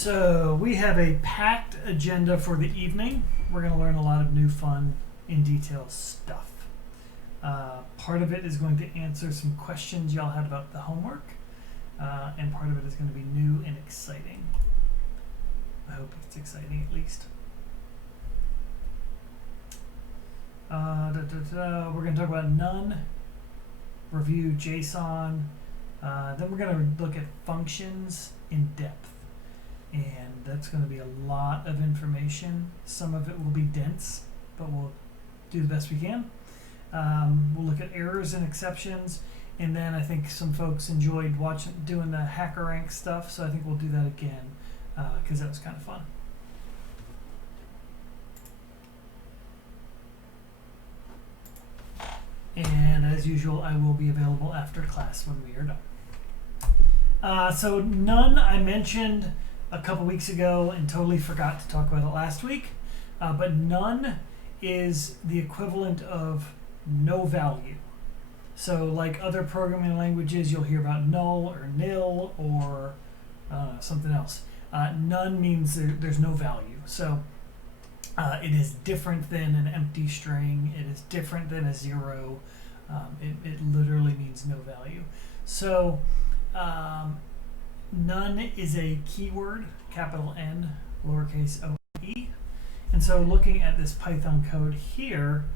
So we have a packed agenda for the evening. We're going to learn a lot of new fun in detail stuff. Part of it is going to answer some questions y'all had about the homework, and part of it is going to be new and exciting. I hope it's exciting at least. We're going to talk about none, review JSON, then we're going to look at functions in depth. And that's going to be a lot of information. Some of it will be dense, but we'll do the best we can. We'll look at errors and exceptions, and then I think some folks enjoyed doing the HackerRank stuff, so I think we'll do that again because that was kind of fun. And as usual, I will be available after class when we are done. So none I mentioned a couple weeks ago and totally forgot to talk about it last week, but none is the equivalent of no value. So like other programming languages, you'll hear about null or nil or something else. None means there's no value. So it is different than an empty string. It is different than a zero. It literally means no value. So none is a keyword, capital N, lowercase o-e. And so looking at this Python code here,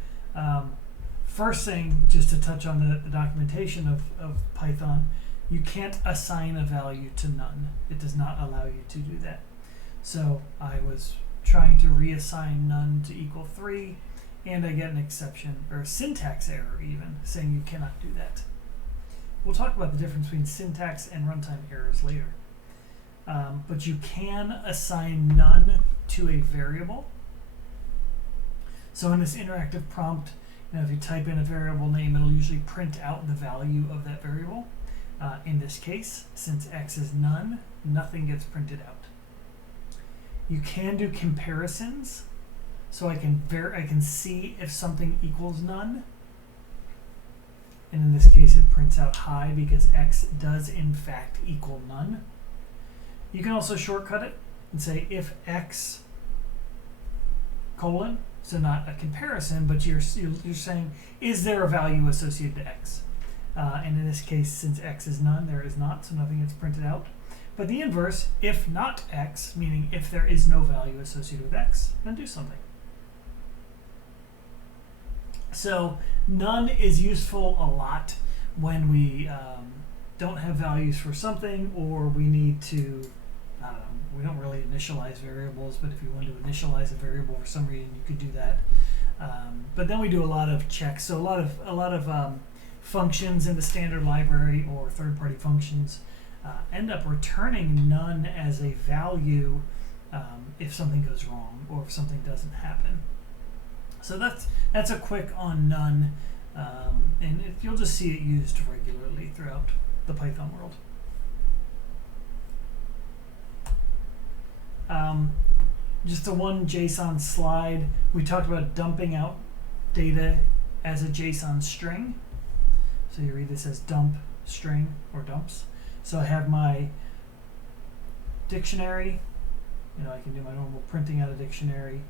first thing, just to touch on the documentation of Python, you can't assign a value to none. It does not allow you to do that. So I was trying to reassign none to equal 3, and I get an exception, or a syntax error even, saying you cannot do that. We'll talk about the difference between syntax and runtime errors later. But you can assign none to a variable. So in this interactive prompt, if you type in a variable name, it'll usually print out the value of that variable. In this case, since x is none, nothing gets printed out. You can do comparisons, so I can see if something equals none. And in this case, it prints out high because x does in fact equal none. You can also shortcut it and say if x colon, so not a comparison, but you're saying, is there a value associated to x? And in this case, since x is none, there is not, so nothing gets printed out. But the inverse, if not x, meaning if there is no value associated with x, then do something. So none is useful a lot when we don't have values for something, or we need to, I don't know, we don't really initialize variables, but if you want to initialize a variable for some reason, you could do that. But then we do a lot of checks. So a lot of functions in the standard library or third-party functions end up returning none as a value if something goes wrong or if something doesn't happen. So that's a quick on none, and you'll just see it used regularly throughout the Python world. Just the one JSON slide, we talked about dumping out data as a JSON string. So you read this as dump string or dumps. So I have my dictionary. I can do my normal printing out a dictionary.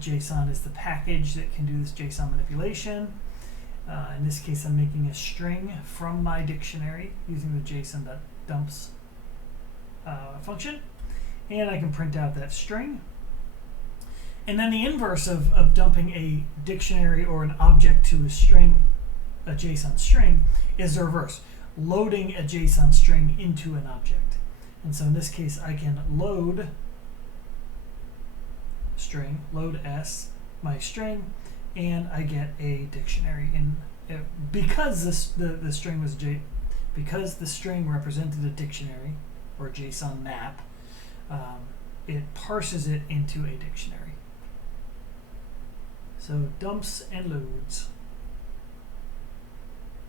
JSON is the package that can do this JSON manipulation. In this case, I'm making a string from my dictionary using the JSON.dumps function. And I can print out that string. And then the inverse of dumping a dictionary or an object to a string, a JSON string, is the reverse, loading a JSON string into an object. And so in this case, I can load string, load s, my string, and I get a dictionary. And because the string was because the string represented a dictionary or JSON map, it parses it into a dictionary. So dumps and loads.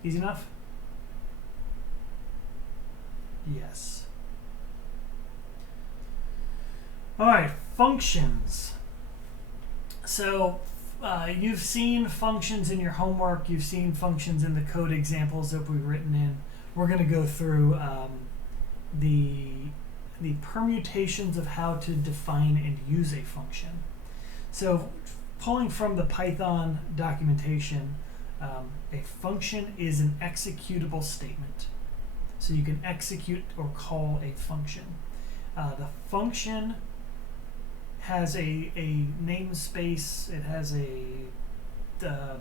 Easy enough? Yes. All right, functions. So you've seen functions in your homework. You've seen functions in the code examples that we've written in. We're going to go through the the permutations of how to define and use a function. So pulling from the Python documentation, a function is an executable statement. So you can execute or call a function. The function has a namespace, it has a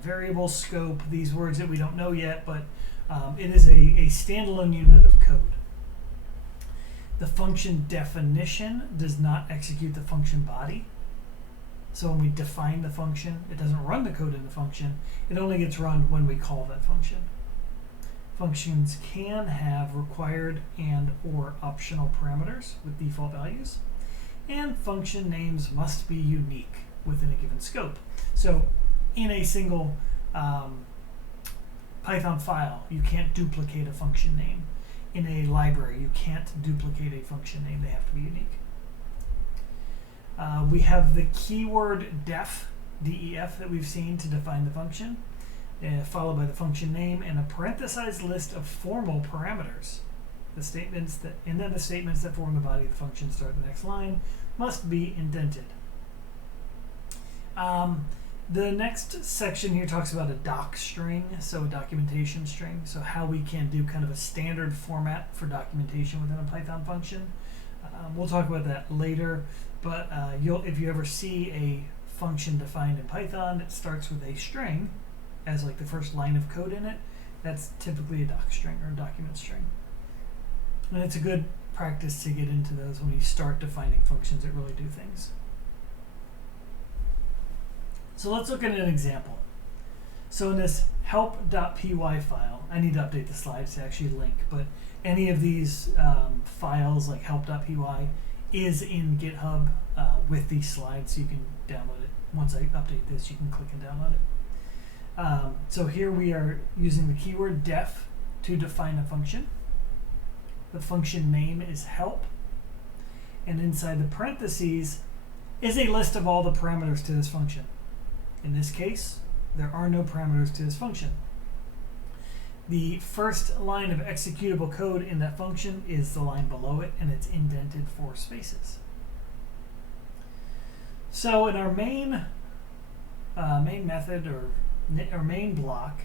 variable scope, these words that we don't know yet, but it is a standalone unit of code. The function definition does not execute the function body. So when we define the function, it doesn't run the code in the function. It only gets run when we call that function. Functions can have required and or optional parameters with default values. And function names must be unique within a given scope. So in a single Python file, you can't duplicate a function name. In a library, you can't duplicate a function name. They have to be unique. We have the keyword def, DEF, that we've seen to define the function, followed by the function name and a parenthesized list of formal parameters. The statements that, and then the statements that form the body of the function start the next line must be indented. The next section here talks about a doc string, so a documentation string, so how we can do kind of a standard format for documentation within a Python function. We'll talk about that later, but if you ever see a function defined in Python that starts with a string as like the first line of code in it, that's typically a doc string or a document string. And it's a good practice to get into those when you start defining functions that really do things. So let's look at an example. So in this help.py file, I need to update the slides to actually link, but any of these files like help.py is in GitHub with these slides, so you can download it. Once I update this, you can click and download it. So here we are using the keyword def to define a function. The function name is help, and inside the parentheses is a list of all the parameters to this function. In this case, there are no parameters to this function. The first line of executable code in that function is the line below it, and it's indented for spaces. So in our main method or main block,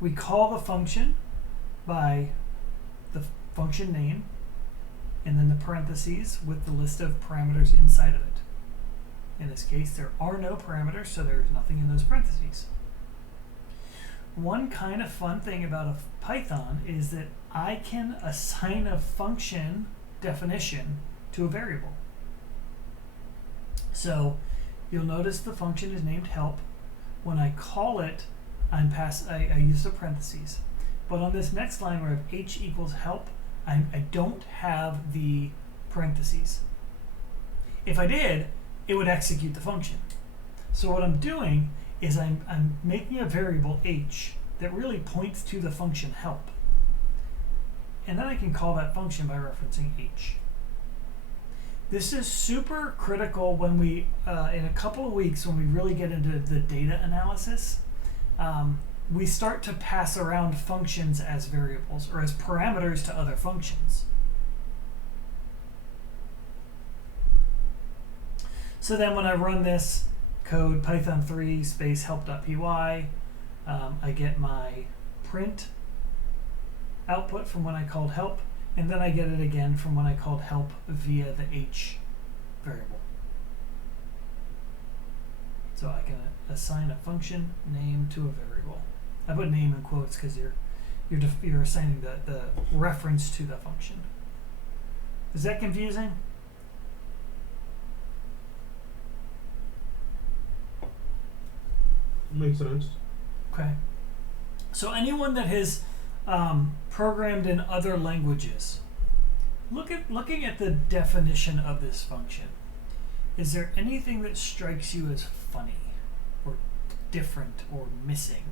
we call the function by the function name and then the parentheses with the list of parameters inside of it. In this case, there are no parameters, so there's nothing in those parentheses. One kind of fun thing about a Python is that I can assign a function definition to a variable. So you'll notice the function is named help. When I call it, I use the parentheses. But on this next line where I have h equals help, I don't have the parentheses. If I did, it would execute the function. So what I'm doing is I'm making a variable h that really points to the function help. And then I can call that function by referencing h. This is super critical when we, in a couple of weeks, when we really get into the data analysis, we start to pass around functions as variables or as parameters to other functions. So then when I run this code, Python 3 space help.py, I get my print output from when I called help, and then I get it again from when I called help via the h variable. So I can assign a function name to a variable. I put name in quotes because you're assigning the reference to the function. Is that confusing? Makes sense. Okay. So anyone that has programmed in other languages, looking at the definition of this function, is there anything that strikes you as funny or different or missing?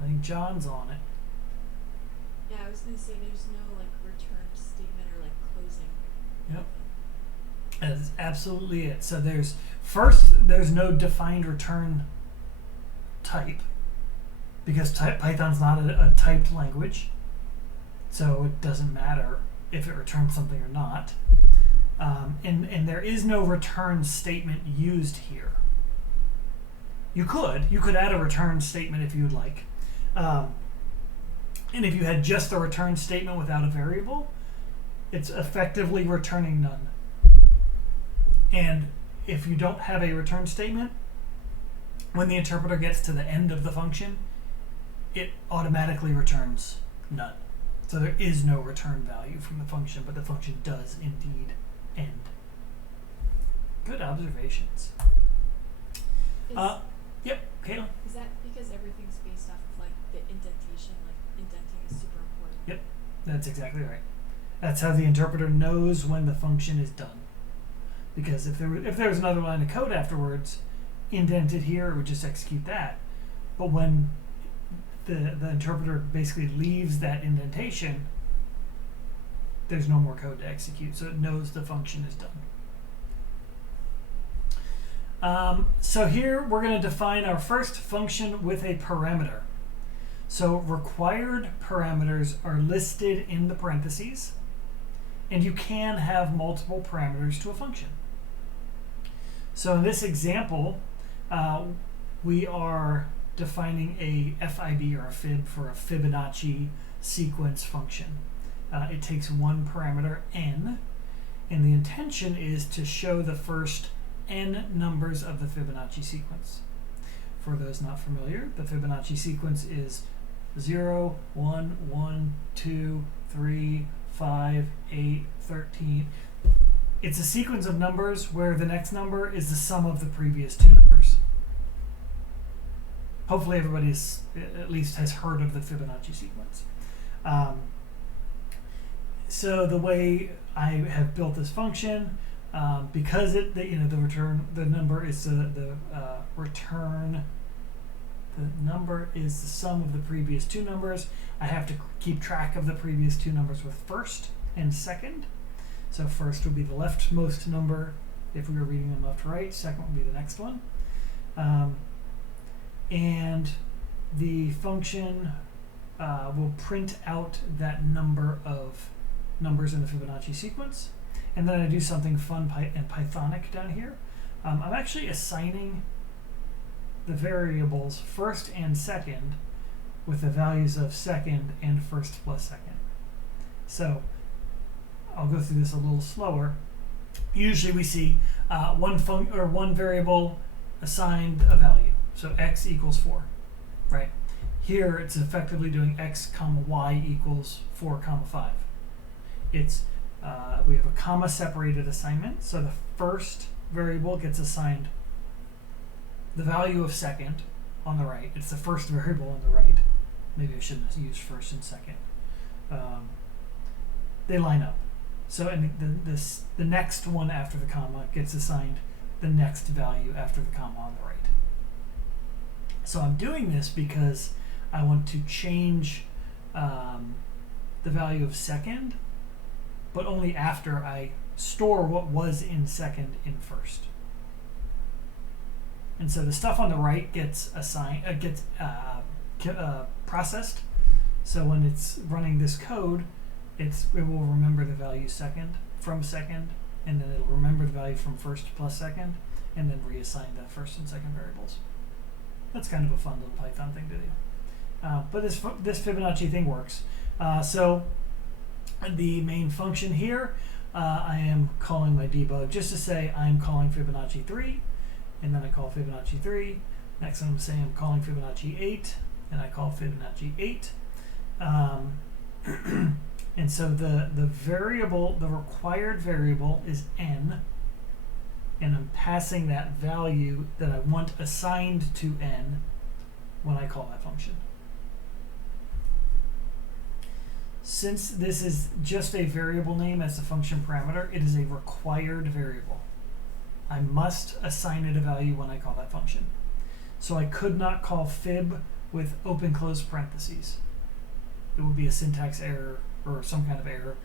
I think John's on it. Yeah, I was going to say there's no like return statement or like closing Yep. That is absolutely it. So there's no defined return type because Python's not a typed language, so it doesn't matter if it returns something or not. And there is no return statement used here. You could add a return statement if you would like. And if you had just a return statement without a variable, it's effectively returning none. And if you don't have a return statement, when the interpreter gets to the end of the function, it automatically returns none. So there is no return value from the function, but the function does indeed end. Good observations. Yep, Caitlin? Is that because everything's based off of like the indentation, like indenting is super important? Yep, that's exactly right. That's how the interpreter knows when the function is done. Because if there was another line of code afterwards, indented here, it would just execute that. But when the interpreter basically leaves that indentation, there's no more code to execute, so it knows the function is done. So here we're going to define our first function with a parameter. So required parameters are listed in the parentheses, and you can have multiple parameters to a function. So in this example, we are defining a FIB or a fib for a Fibonacci sequence function. It takes one parameter n, and the intention is to show the first n numbers of the Fibonacci sequence. For those not familiar, the Fibonacci sequence is 0, 1, 1, 2, 3, 5, 8, 13. It's a sequence of numbers where the next number is the sum of the previous two numbers. Hopefully everybody at least has heard of the Fibonacci sequence. So the way I have built this function, because the number is the number is the sum of the previous two numbers, I have to keep track of the previous two numbers with first and second. So first would be the leftmost number if we were reading them left to right. Second would be the next one. And the function will print out that number of numbers in the Fibonacci sequence. And then I do something fun and Pythonic down here. I'm actually assigning the variables first and second with the values of second and first plus second. So I'll go through this a little slower. Usually we see one variable assigned a value. So x equals 4, right? Here it's effectively doing x comma y equals 4 comma 5. It's we have a comma separated assignment. So the first variable gets assigned the value of second on the right. It's the first variable on the right. Maybe I shouldn't have used first and second. They line up. So the next one after the comma gets assigned the next value after the comma on the right. So I'm doing this because I want to change the value of second, but only after I store what was in second in first. And so the stuff on the right gets processed. So when it's running this code, it will remember the value second from second, and then it'll remember the value from first plus second, and then reassign the first and second variables. That's kind of a fun little Python thing to do. But this Fibonacci thing works. So the main function here, I am calling my debug just to say I'm calling Fibonacci 3, and then I call Fibonacci 3. Next I'm saying I'm calling Fibonacci 8, and I call Fibonacci 8. And so the required variable is n, and I'm passing that value that I want assigned to n when I call that function. Since this is just a variable name as a function parameter, it is a required variable. I must assign it a value when I call that function. So I could not call fib with open close parentheses. It would be a syntax error or some kind of error.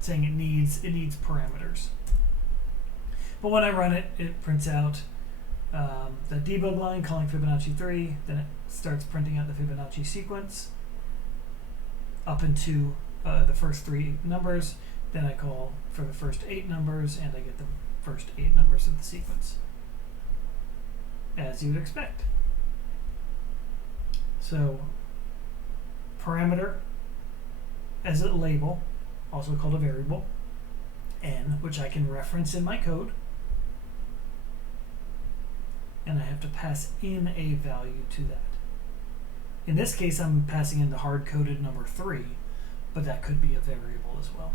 saying it needs parameters. But when I run it, it prints out the debug line calling Fibonacci 3, then it starts printing out the Fibonacci sequence up into the first 3 numbers, then I call for the first 8 numbers, and I get the first 8 numbers of the sequence, as you would expect. So, parameter as a label, also called a variable, n, which I can reference in my code, and I have to pass in a value to that. In this case, I'm passing in the hard-coded number 3, but that could be a variable as well.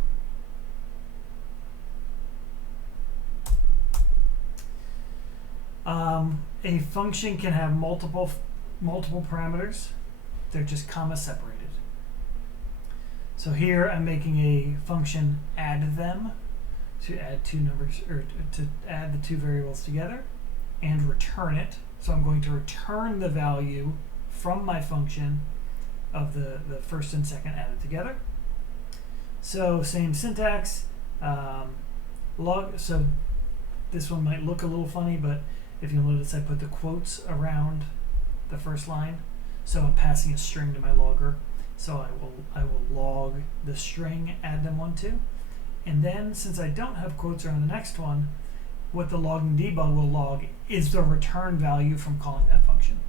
A function can have multiple parameters. They're just comma separated. So here I'm making a function add them to add 2 numbers, or to add the 2 variables together and return it. So I'm going to return the value from my function of the first and second added together. So same syntax, so this one might look a little funny, but if you'll notice I put the quotes around the first line. So I'm passing a string to my logger. So I will log the string, add them 1, 2. And then since I don't have quotes around the next one, what the logging debug will log is the return value from calling that function.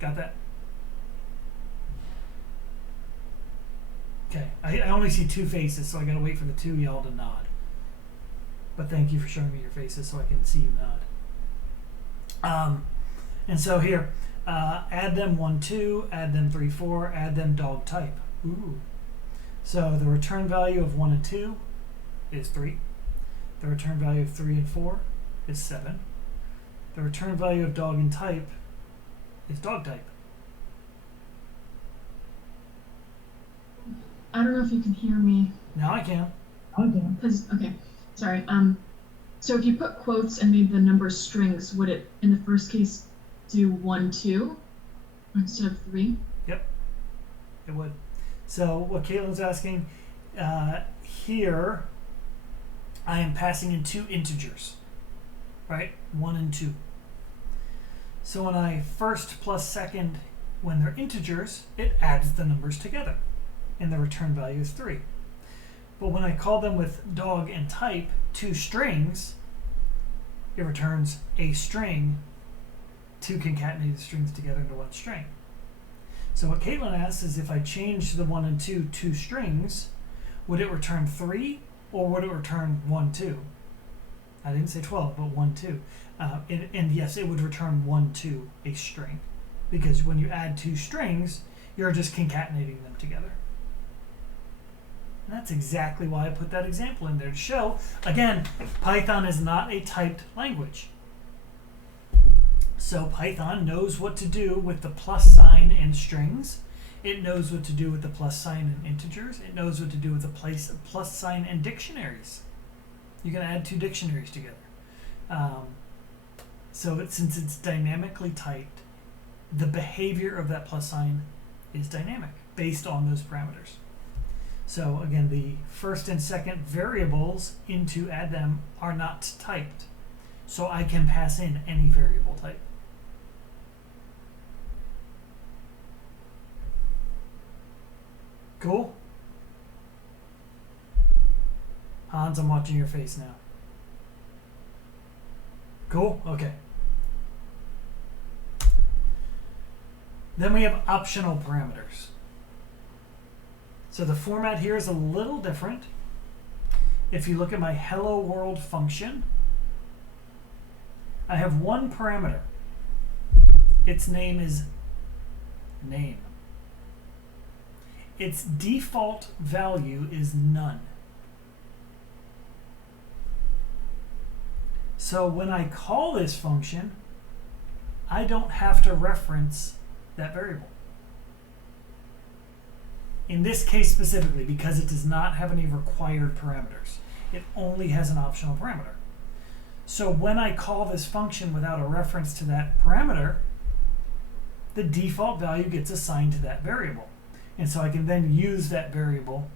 Got that? Okay, I only see 2 faces, so I gotta wait for the 2 y'all to nod. But thank you for showing me your faces so I can see you nod. And so here, add them 1, 2, add them 3, 4, add them dog type. Ooh. So the return value of 1 and 2 is 3. The return value of 3 and 4 is 7. The return value of dog and type is dog type. I don't know if you can hear me. Now I can. Okay, sorry. So if you put quotes and made the number strings, would it, in the first case, do 1, 2 instead of 3? Yep, it would. So what Caitlin's asking, here I am passing in 2 integers, right? 1 and 2. So when I first plus second, when they're integers, it adds the numbers together, and the return value is 3. But when I call them with dog and type, 2 strings, it returns a string to concatenate the strings together into 1 string. So what Caitlin asks is, if I change the 1 and 2 to strings, would it return 3 or would it return 1, 2? I didn't say 12, but 1, 2. And yes, it would return 1, 2, a string. Because when you add 2 strings, you're just concatenating them together. And that's exactly why I put that example in there to show, again, Python is not a typed language. So Python knows what to do with the plus sign in strings. It knows what to do with the plus sign in integers. It knows what to do with the plus sign in dictionaries. You can add 2 dictionaries together. Since it's dynamically typed, the behavior of that plus sign is dynamic based on those parameters. So again, the first and second variables into add them are not typed. So I can pass in any variable type. Cool? Hans, I'm watching your face now. Cool? Okay. Then we have optional parameters. So the format here is a little different. If you look at my hello world function, I have 1 parameter. Its name is name. Its default value is none. So when I call this function, I don't have to reference that variable. In this case specifically, because it does not have any required parameters. It only has an optional parameter. So when I call this function without a reference to that parameter, the default value gets assigned to that variable. And so I can then use that variable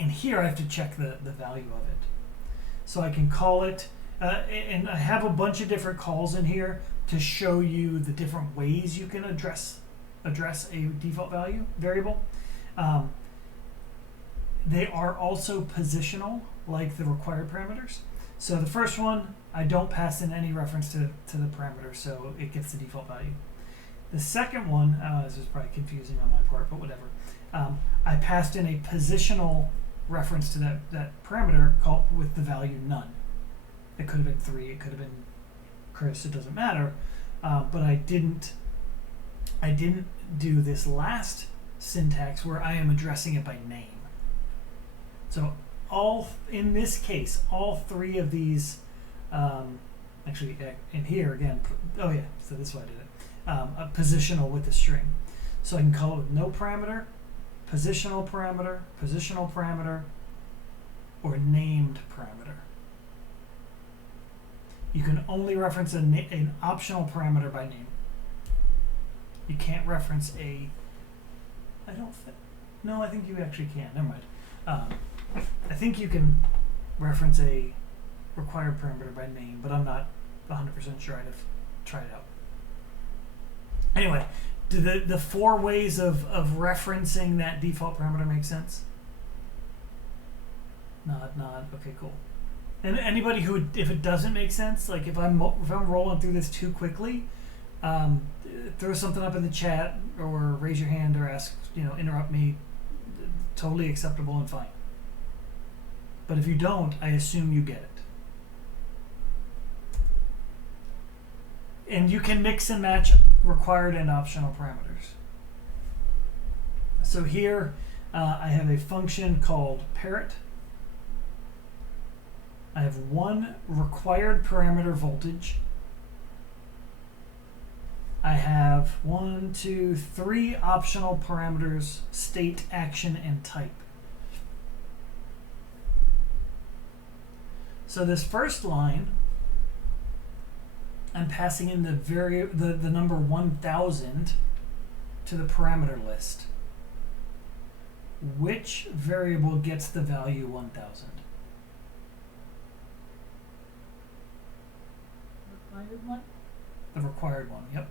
And here I have to check the value of it. So I can call it, and I have a bunch of different calls in here to show you the different ways you can address a default value variable. They are also positional, like the required parameters. So the first one, I don't pass in any reference to the parameter, so it gets the default value. The second one, this is probably confusing on my part, but whatever. I passed in a positional reference to that parameter called with the value none. It could have been 3, it could have been Chris, it doesn't matter. But I didn't do this last syntax where I am addressing it by name. So in this case, all 3 of these, actually in here again, oh yeah, so this is why I did it. A positional with a string. So I can call it with no parameter, positional parameter, or named parameter. You can only reference an optional parameter by name. You can't reference I think you actually can. Never mind. I think you can reference a required parameter by name, but I'm not 100% sure. I'd have tried it out. Anyway, do the 4 ways of referencing that default parameter make sense? Nod. Okay, cool. And anybody who, if it doesn't make sense, like if I'm rolling through this too quickly, throw something up in the chat or raise your hand or ask, interrupt me. Totally acceptable and fine. But if you don't, I assume you get it. And you can mix and match required and optional parameters. So here I have a function called parrot. I have 1 required parameter voltage. I have 3 optional parameters, state, action, and type. So this first line, I'm passing in the number 1000 to the parameter list. Which variable gets the value 1000? Required one? The required one, yep.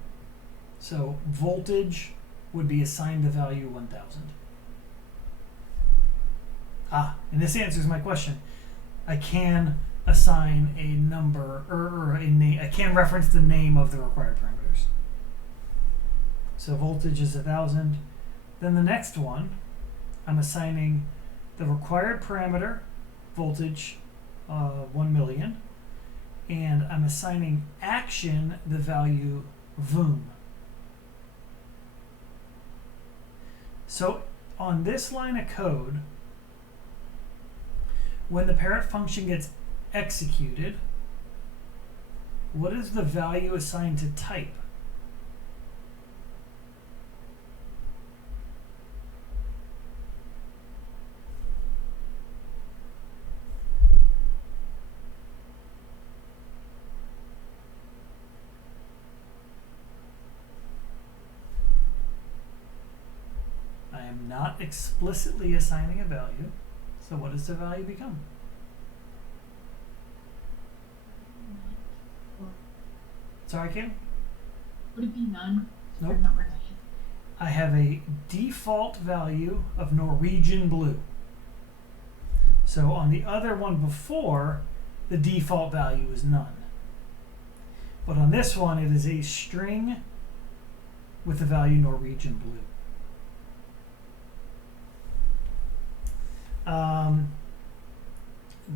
So voltage would be assigned the value 1000. And this answers my question. I can assign a number or a name. I can reference the name of the required parameters. So voltage is 1000. Then the next one, I'm assigning the required parameter, voltage, 1 million, and I'm assigning action the value voom. So on this line of code, when the parent function gets executed, what is the value assigned to type? I am not explicitly assigning a value, so what does the value become? Sorry, Kim? Would it be none? Nope. I have a default value of Norwegian blue. So on the other one before, the default value is none. But on this one, it is a string with the value Norwegian blue.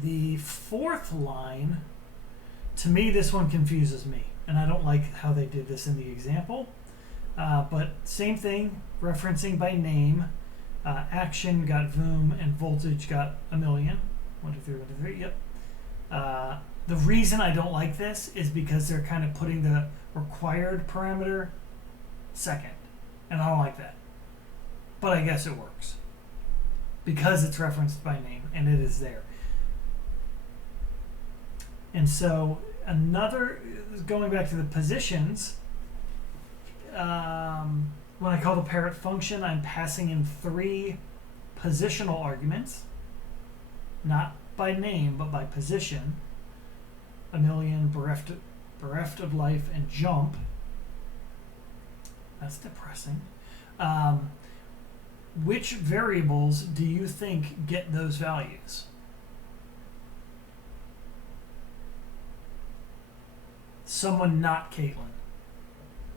The 4th line, to me, this one confuses me. And I don't like how they did this in the example. But same thing, referencing by name. Action got voom and voltage got 1 million. 1, 2, 3, 1, 2, 3, yep. The reason I don't like this is because they're kind of putting the required parameter second. And I don't like that. But I guess it works. Because it's referenced by name and it is there. And so going back to the positions, when I call the parent function, I'm passing in 3 positional arguments. not by name, but by position. A million, bereft of life, and jump. That's depressing. Which variables do you think get those values? Someone not Caitlin.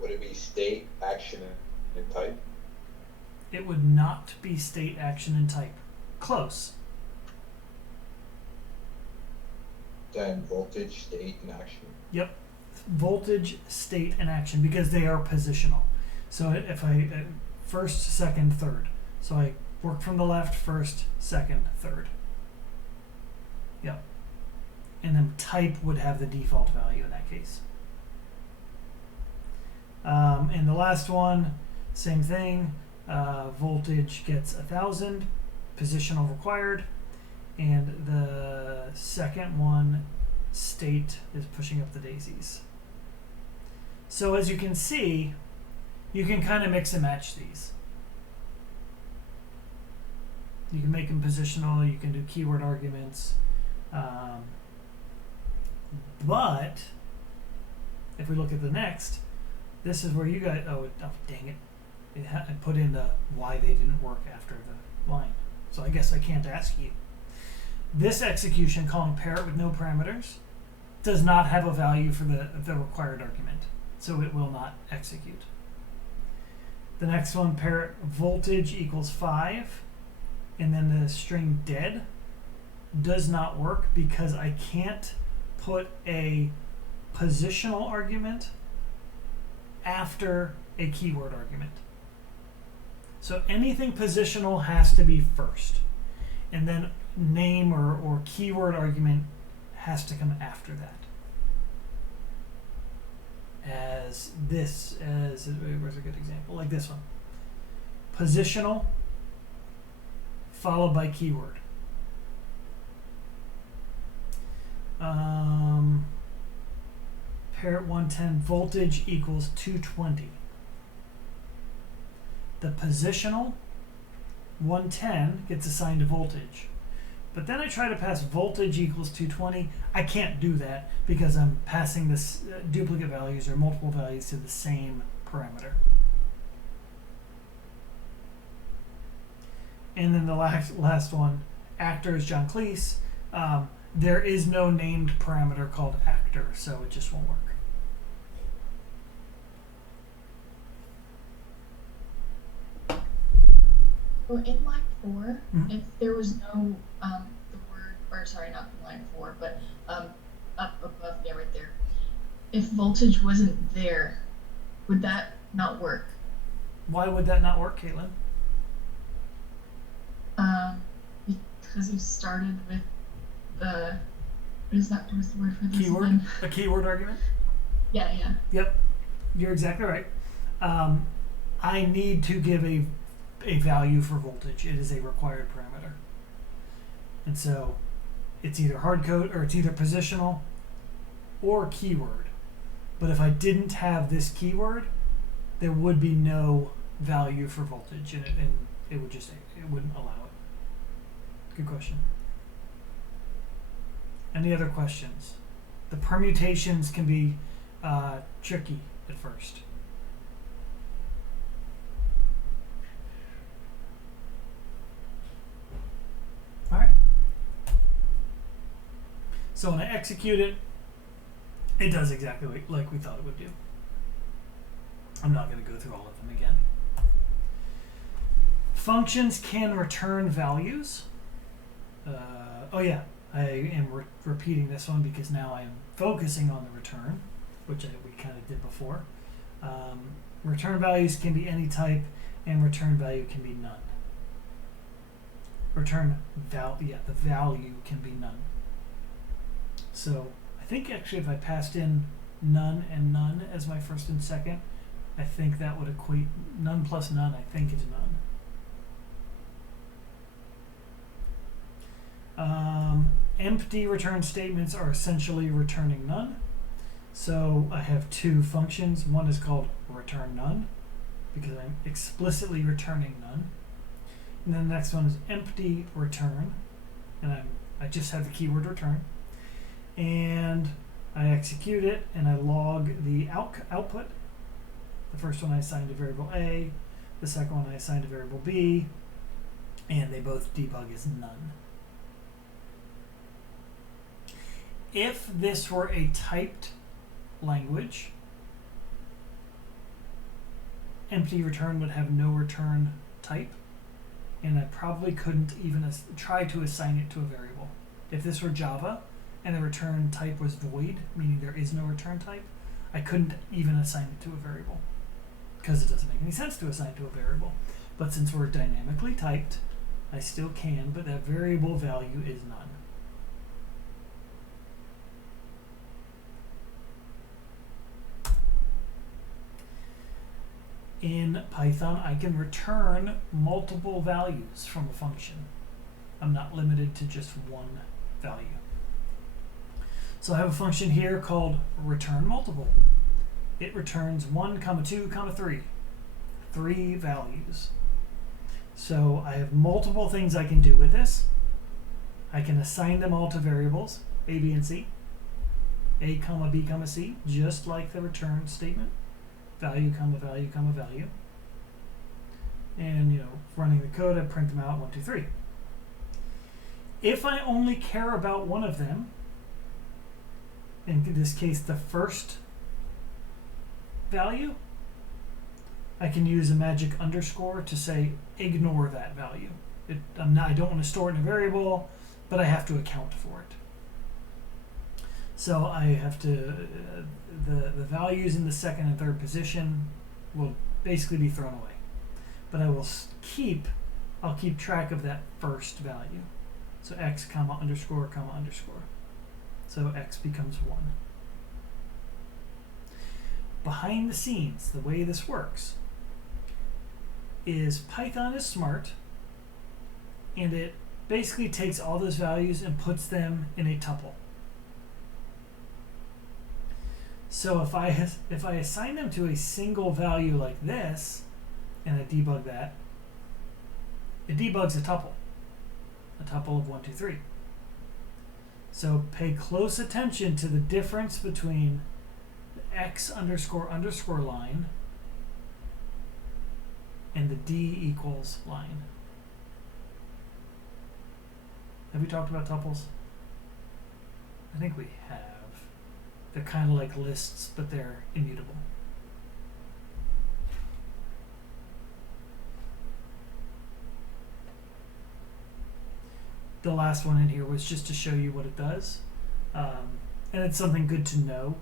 Would it be state, action, and type? It would not be state, action, and type. Close. Then voltage, state, and action. Yep. Voltage, state, and action, because they are positional. So if I first, second, third. So I work from the left, first, second, third. Yep. And then type would have the default value in that case. And the last one, same thing. Voltage gets 1,000, positional required, and the second one, state, is pushing up the daisies. So as you can see, you can kind of mix and match these. You can make them positional, you can do keyword arguments, but if we look at the next, this is where you guys, oh dang it, I put in the why they didn't work after the line. So I guess I can't ask you. This execution, calling parrot with no parameters, does not have a value for the required argument, so it will not execute. The next one, parrot voltage equals 5, and then the string dead, does not work because I can't put a positional argument after a keyword argument. So anything positional has to be first, and then name or keyword argument has to come after that. Where's a good example? Like this one. Positional followed by keyword. Parrot 110 voltage equals 220. The positional 110 gets assigned to voltage. But then I try to pass voltage equals 220. I can't do that because I'm passing this duplicate values or multiple values to the same parameter. And then the last one, actor is John Cleese. There is no named parameter called actor, so it just won't work. Well, in line 4, if there was no the word, or sorry, not in line 4, but up above there, right there. If voltage wasn't there, would that not work? Why would that not work, Caitlin? Because you started with the what's the word for this Keyword? again? A keyword argument? Yeah. Yep, you're exactly right. I need to give a value for voltage. It is a required parameter. And so it's either hard code or it's either positional or keyword. But if I didn't have this keyword, there would be no value for voltage, and it wouldn't allow it. Good question. Any other questions? The permutations can be tricky at first. All right. So when I execute it, it does exactly like we thought it would do. I'm not going to go through all of them again. Functions can return values. I am repeating this one because now I am focusing on the return, which we kind of did before. Return values can be any type, and return value can be none. The value can be none. So I think actually if I passed in none and none as my first and second, I think that would equate none plus none, I think, is none. Empty return statements are essentially returning none. So I have two functions. One is called return none because I'm explicitly returning none. And then the next one is empty return, and I I just have the keyword return, and I execute it, and I log the output. The first one I assigned to variable A, the second one I assigned to variable B, and they both debug as none. If this were a typed language, empty return would have no return type, and I probably couldn't even try to assign it to a variable. If this were Java and the return type was void, meaning there is no return type, I couldn't even assign it to a variable because it doesn't make any sense to assign to a variable. But since we're dynamically typed, I still can, but that variable value is none. In Python, I can return multiple values from a function. I'm not limited to just one value. So I have a function here called return multiple. It returns 1, 2, 3. 3 values. So I have multiple things I can do with this. I can assign them all to variables, A, B, and C. A, B, C, just like the return statement. Value, value, value. And, running the code, I print them out 1, 2, 3. If I only care about one of them, in this case the first value, I can use a magic underscore to say ignore that value. I don't want to store it in a variable, but I have to account for it. So I have to, the values in the second and third position will basically be thrown away. But I will I'll keep track of that first value. So x, underscore. So x becomes 1. Behind the scenes, the way this works is Python is smart, and it basically takes all those values and puts them in a tuple. So if I assign them to a single value like this, and I debug that, it debugs a tuple of 1, 2, 3. So pay close attention to the difference between the x underscore line and the d equals line. Have we talked about tuples? I think we have. They're kind of like lists, but they're immutable. The last one in here was just to show you what it does. And it's something good to know.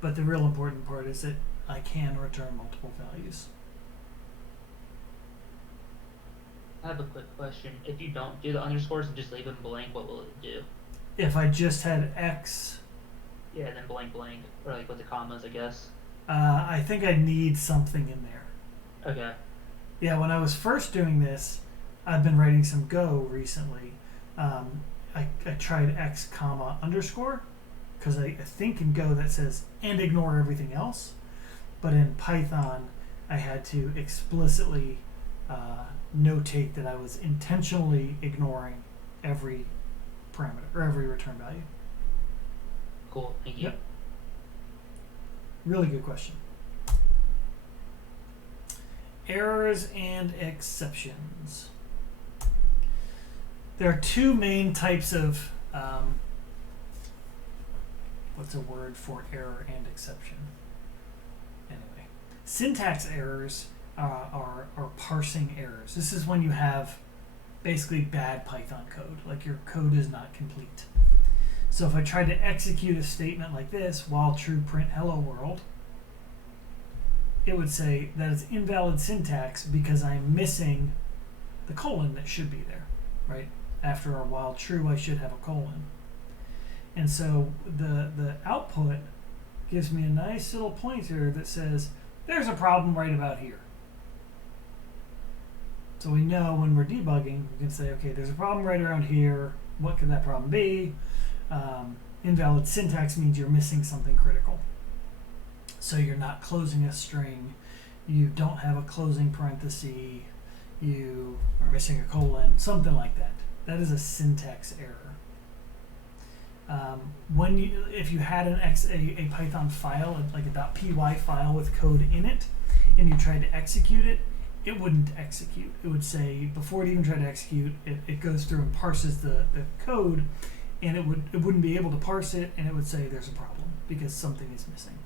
But the real important part is that I can return multiple values. I have a quick question. If you don't do the underscores and just leave them blank, what will it do? If I just had x... Yeah, then blank, or like with the commas, I guess. I think I need something in there. Okay. Yeah, when I was first doing this, I've been writing some Go recently. I tried x, underscore, because I think in Go that says and ignore everything else. But in Python, I had to explicitly notate that I was intentionally ignoring every parameter or every return value. Cool, thank you. Yep. Really good question. Errors and exceptions. There are two main types of, what's a word for error and exception? Anyway, syntax errors are parsing errors. This is when you have basically bad Python code, like your code is not complete. So if I tried to execute a statement like this, while true print hello world, it would say that it's invalid syntax because I'm missing the colon that should be there, right? After a while true, I should have a colon. And so the output gives me a nice little pointer that says, there's a problem right about here. So we know when we're debugging, we can say, okay, there's a problem right around here. What could that problem be? Invalid syntax means you're missing something critical. So you're not closing a string, you don't have a closing parenthesis, you are missing a colon, something like that. That is a syntax error. If you had a Python file, like a .py file with code in it, and you tried to execute it, it wouldn't execute. It would say, before it even tried to execute, it goes through and parses the code, and it wouldn't be able to parse it, and it would say there's a problem because something is missing.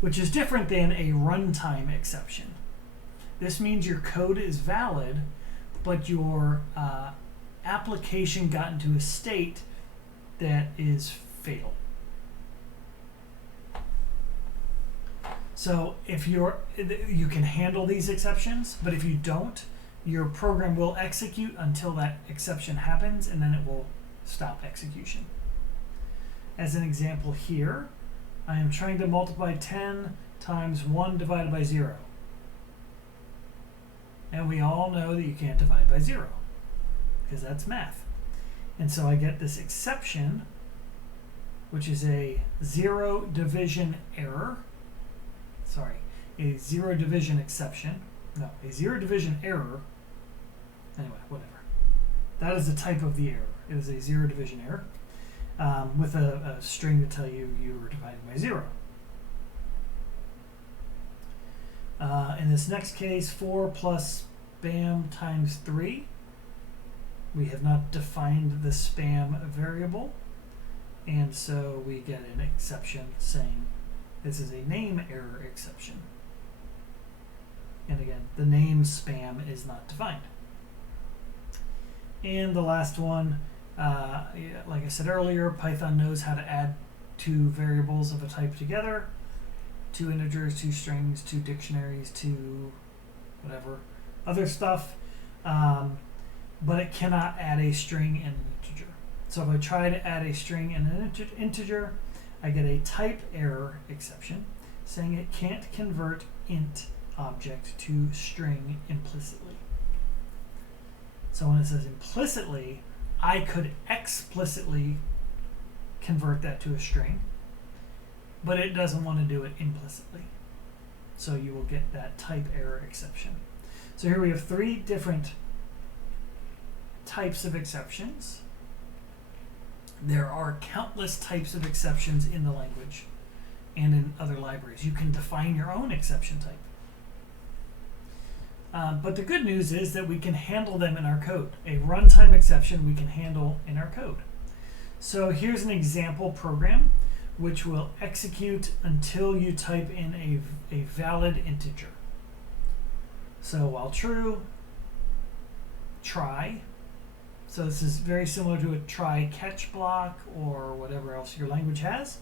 Which is different than a runtime exception. This means your code is valid, but your application got into a state that is fatal. So if you can handle these exceptions, but if you don't, your program will execute until that exception happens, and then it will stop execution. As an example here, I am trying to multiply 10 times 1 divided by 0. And we all know that you can't divide by 0, because that's math. And so I get this exception, which is a zero division error. Sorry, a zero division exception. No, a zero division error. Anyway, whatever. That is the type of the error. It is a zero division error with a string to tell you were dividing by 0. In this next case, 4 plus spam times 3. We have not defined the spam variable, and so we get an exception saying this is a name error exception. And again, the name spam is not defined. And the last one, like I said earlier, Python knows how to add two variables of a type together, 2 integers, 2 strings, 2 dictionaries, 2 whatever other stuff, but it cannot add a string and an integer. So if I try to add a string and an integer, I get a type error exception saying it can't convert int object to string implicitly. So when it says implicitly, I could explicitly convert that to a string, but it doesn't want to do it implicitly. So you will get that type error exception. So here we have 3 different types of exceptions. There are countless types of exceptions in the language and in other libraries. You can define your own exception type. But the good news is that we can handle them in our code. A runtime exception we can handle in our code. So here's an example program which will execute until you type in a valid integer. So while true, try. So this is very similar to a try catch block or whatever else your language has.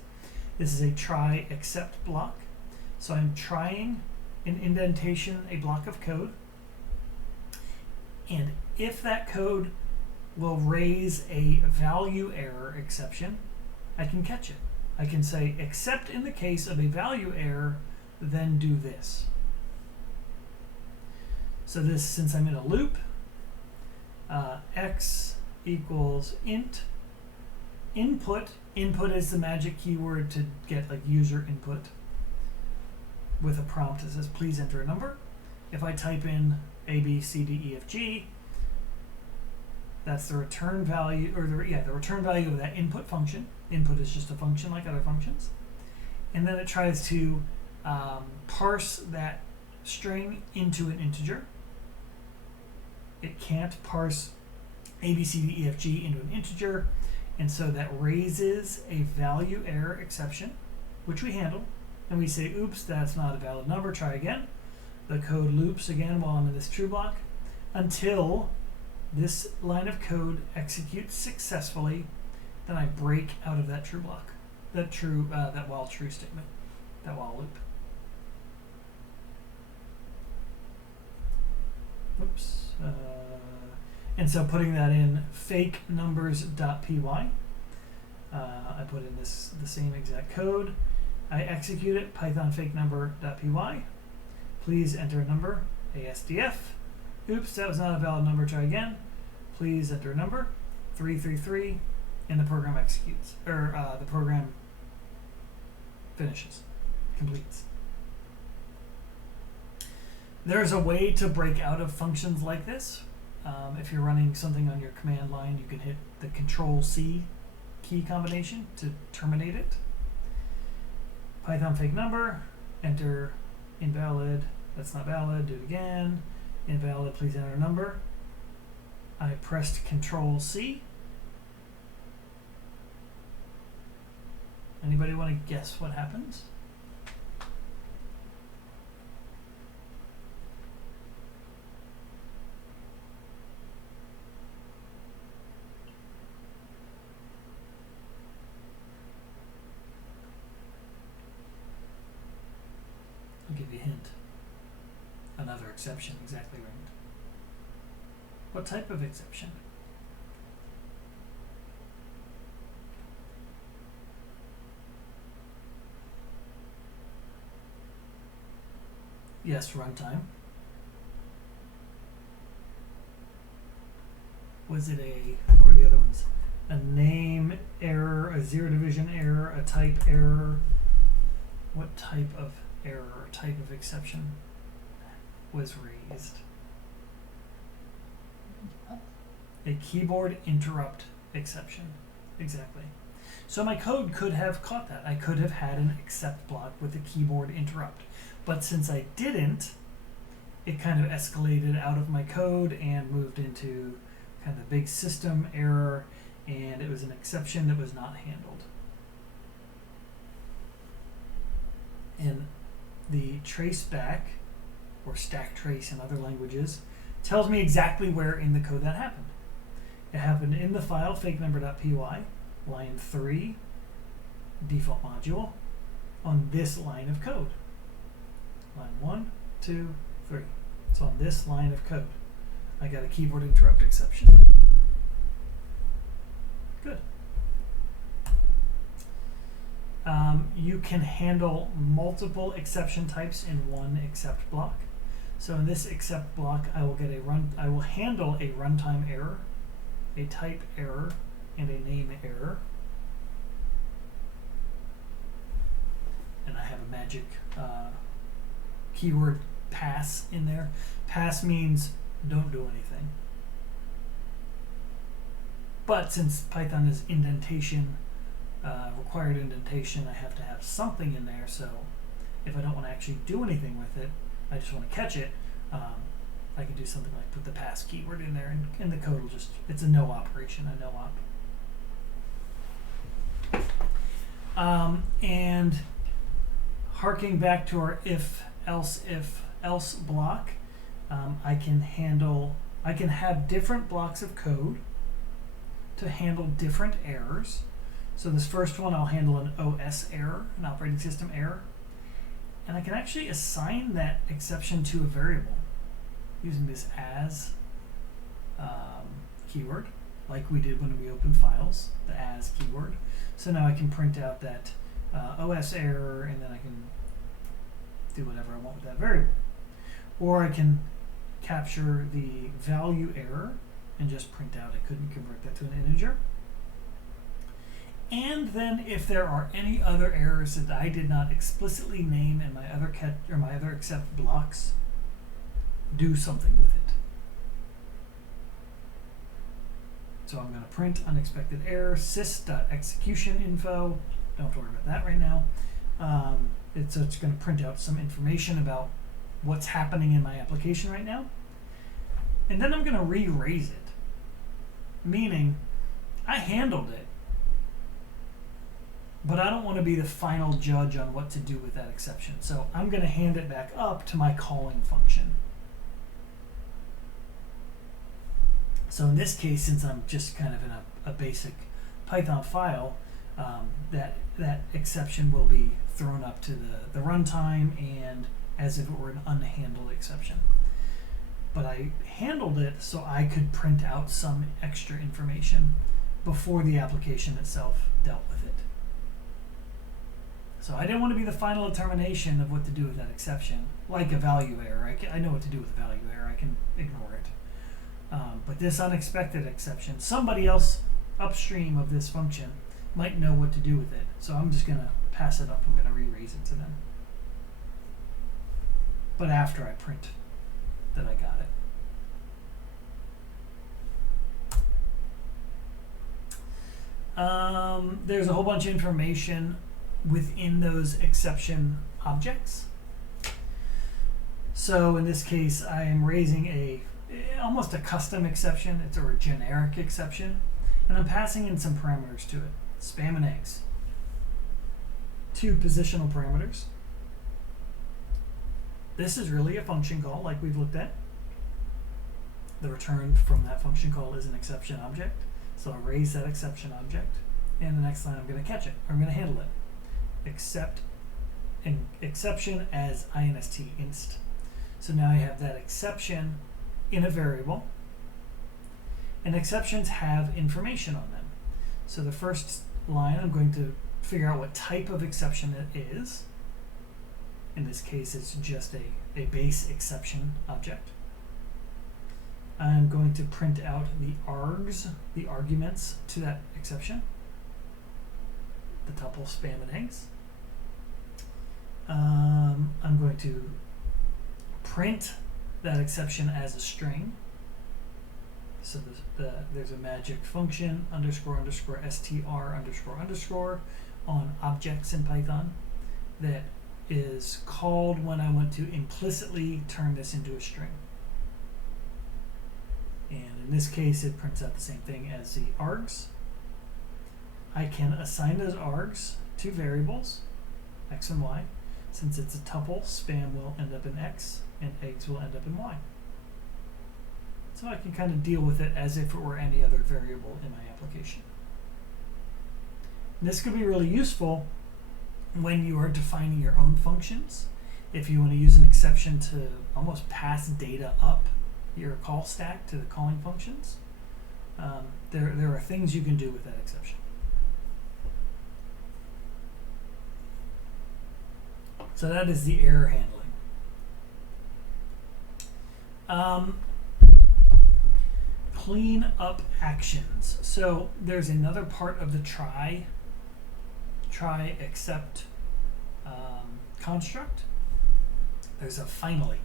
This is a try except block. So I'm trying an indentation, a block of code. And if that code will raise a value error exception, I can catch it. I can say, except in the case of a value error, then do this. So this, since I'm in a loop, x equals int input. Input is the magic keyword to get like user input with a prompt that says please enter a number. If I type in A, B, C, D, E, F, G, that's the return value, or the return value of that input function. Input is just a function like other functions. And then it tries to parse that string into an integer. It can't parse A, B, C, D, E, F, G into an integer, and so that raises a value error exception, which we handle, and we say, oops, that's not a valid number, try again. The code loops again while I'm in this true block until this line of code executes successfully. Then I break out of that true block, that while true statement, that while loop. Oops. And so putting that in fake numbers.py, I put in the same exact code. I execute it, Python fake number.py. Please enter a number, ASDF. Oops, that was not a valid number, try again. Please enter a number, 333, and the program executes, or the program finishes, completes. There's a way to break out of functions like this. If you're running something on your command line, you can hit the Control-C key combination to terminate it. Python fake number, enter invalid, that's not valid, do it again. Invalid, please enter a number. I pressed Control-C. Anybody want to guess what happens? I'll give you a hint. Another exception, exactly right. What type of exception? Yes, runtime. Was it what were the other ones? A name error, a zero division error, a type error? What type of error or type of exception was raised? A keyboard interrupt exception. Exactly. So my code could have caught that. I could have had an except block with a keyboard interrupt. But since I didn't, it kind of escalated out of my code and moved into kind of a big system error, and it was an exception that was not handled. And the trace back, or stack trace in other languages, tells me exactly where in the code that happened. It happened in the file fakenumber.py, line 3, default module, on this line of code. Line 1, 2, 3. So on this line of code, I got a keyboard interrupt exception. Good. You can handle multiple exception types in one except block. So in this except block, I will handle a runtime error, a type error, and a name error. And I have a magic keyword pass in there. Pass means don't do anything. But since Python is indentation, required indentation, I have to have something in there. So if I don't want to actually do anything with it, I just want to catch it, I can do something like put the pass keyword in there, and the code will just, it's a no operation, a no op. And harking back to our if else block, I can have different blocks of code to handle different errors. So this first one, I'll handle an OS error, an operating system error. And I can actually assign that exception to a variable using this as keyword, like we did when we opened files, the as keyword. So now I can print out that OS error, and then I can do whatever I want with that variable. Or I can capture the value error and just print out I couldn't convert that to an integer. And then if there are any other errors that I did not explicitly name in my other except blocks, do something with it. So I'm going to print unexpected error sys.executionInfo. Don't have to worry about that right now. It's going to print out some information about what's happening in my application right now. And then I'm going to re-raise it. Meaning, I handled it, but I don't want to be the final judge on what to do with that exception. So I'm going to hand it back up to my calling function. So in this case, since I'm just kind of in a basic Python file, that exception will be thrown up to the runtime and as if it were an unhandled exception. But I handled it so I could print out some extra information before the application itself dealt with it. So I didn't want to be the final determination of what to do with that exception, like a value error. I know what to do with a value error. I can ignore it. But this unexpected exception, somebody else upstream of this function might know what to do with it. So I'm just going to pass it up. I'm going to re-raise it to them. But after I print that I got it. There's a whole bunch of information within those exception objects. So in this case, I am raising almost a custom exception. It's a generic exception, and I'm passing in some parameters to it. Spam and eggs. 2 positional parameters. This is really a function call like we've looked at. The return from that function call is an exception object. So I'll raise that exception object, and the next line I'm going to catch it. I'm going to handle it. Except an exception as inst inst. So now I have that exception in a variable, and exceptions have information on them. So the first line, I'm going to figure out what type of exception it is. In this case, it's just a base exception object. I'm going to print out the args, the arguments to that exception, the tuple, spam, and eggs. I'm going to print that exception as a string. So there's a magic function underscore underscore str underscore underscore on objects in Python that is called when I want to implicitly turn this into a string. And in this case, it prints out the same thing as the args. I can assign those args to variables, x and y. Since it's a tuple, spam will end up in x, and eggs will end up in y. So I can kind of deal with it as if it were any other variable in my application. And this could be really useful when you are defining your own functions. If you want to use an exception to almost pass data up your call stack to the calling functions, there are things you can do with that exception. So that is the error handling. Clean up actions. So there's another part of the try except construct. There's a finally.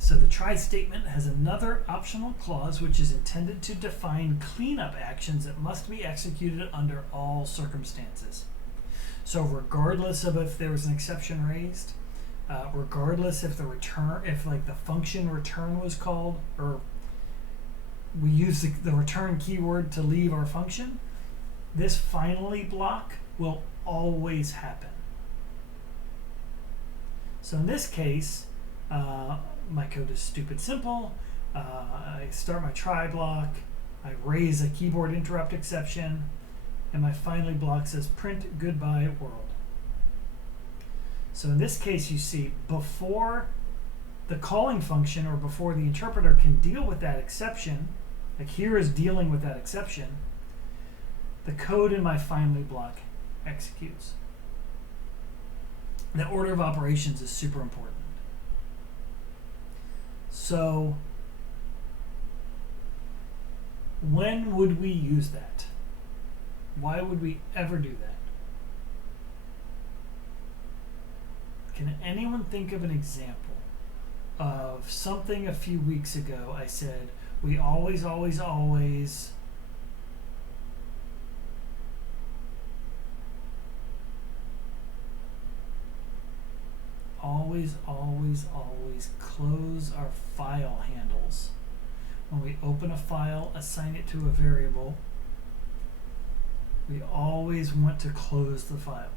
So the try statement has another optional clause which is intended to define cleanup actions that must be executed under all circumstances. So regardless of if there was an exception raised, regardless if the function return was called, or we use the return keyword to leave our function, this finally block will always happen. So in this case, my code is stupid simple. I start my try block, I raise a keyboard interrupt exception, and my finally block says print goodbye world. So in this case, you see before the calling function or before the interpreter can deal with that exception, like here is dealing with that exception, the code in my finally block executes. The order of operations is super important. So when would we use that? Why would we ever do that? Can anyone think of an example of something a few weeks ago I said, we always, always, always close our file handles. When we open a file, assign it to a variable, we always want to close the file.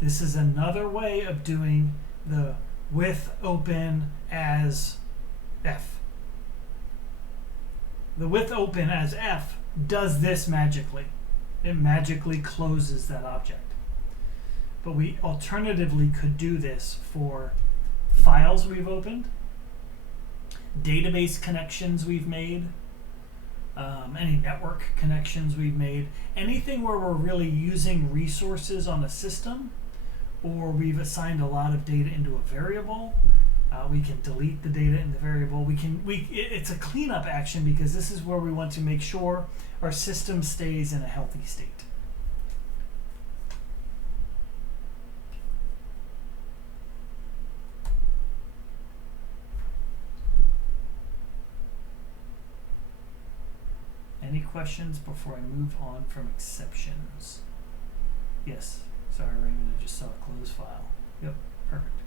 This is another way of doing the with open as f. The with open as f does this magically. It magically closes that object. But we alternatively could do this for files we've opened, database connections we've made, any network connections we've made, anything where we're really using resources on a system, or we've assigned a lot of data into a variable. We can delete the data in the variable. It's a cleanup action because this is where we want to make sure our system stays in a healthy state. Any questions before I move on from exceptions? Yes. Sorry, Raymond, I just saw a close file. Yep, perfect.